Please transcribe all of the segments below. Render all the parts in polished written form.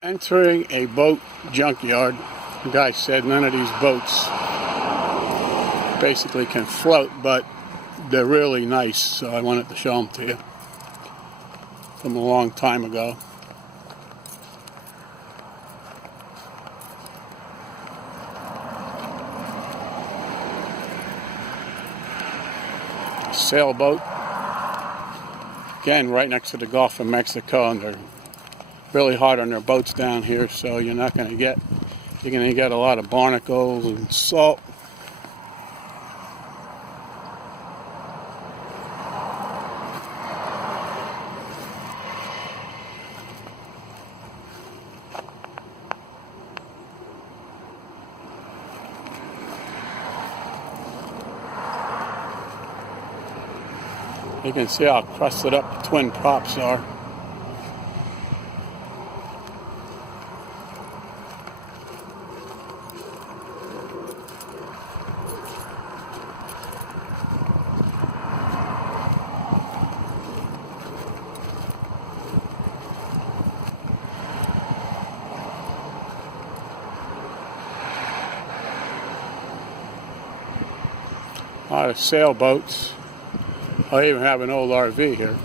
Entering a boat junkyard. The guy said none of these boats basically can float, but they're really nice, so I wanted to show them to you from a long time ago. Sailboat, again right next to the Gulf of Mexico, and they're really hard on their boats down here, so you're going to get a lot of barnacles and salt. You can see how crusted up the twin props are. A lot of sailboats. I even have an old RV here.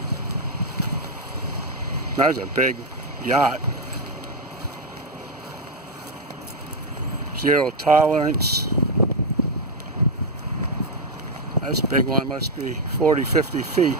There's a big yacht. Zero tolerance. This big one must be 40, 50 feet.